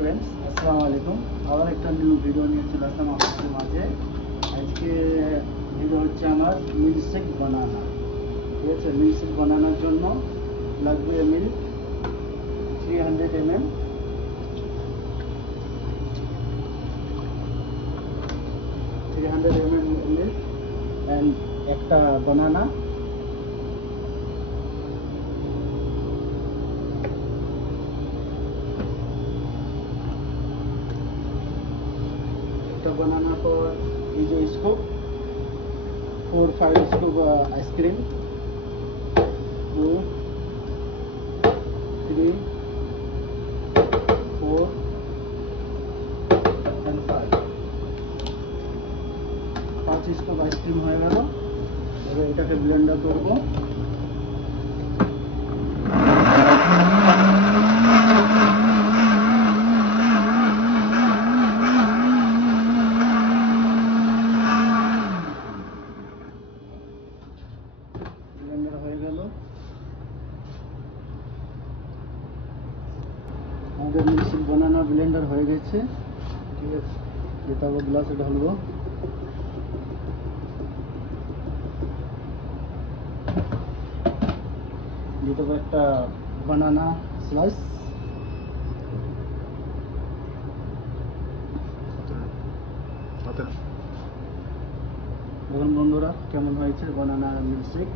ফ্রেন্ডস, আসসালামু আলাইকুম। আবার একটা নিউ ভিডিও নিয়ে চলে আসলাম আপনাদের মাঝে। আজকে ভিডিও হচ্ছে আমার মিল্কশেক বানানা। ঠিক আছে, মিল্কশেক বানানোর জন্য লাগবে মিল্ক 300 ml, মিল্ক অ্যান্ড একটা বানানা, बनाना पर ये जो स्कूप 4-5 स्कूप आइसक्रीम 2 3 4 and 5 स्कूप आइसक्रीम हो गया। এবার এটাকে ব্লেন্ডার করব। ব্লেন্ডার হয়ে গেল। আমাদের মিল্কশেক বানানা ব্লেন্ডার হয়ে গেছে। ঠিক আছে, এটা আবার গ্লাসে ঢালবো। দিতে হবে একটা বানানা স্লাইস। দেখুন বন্ধুরা, কেমন হয়েছে বানানা মিল্কশেক।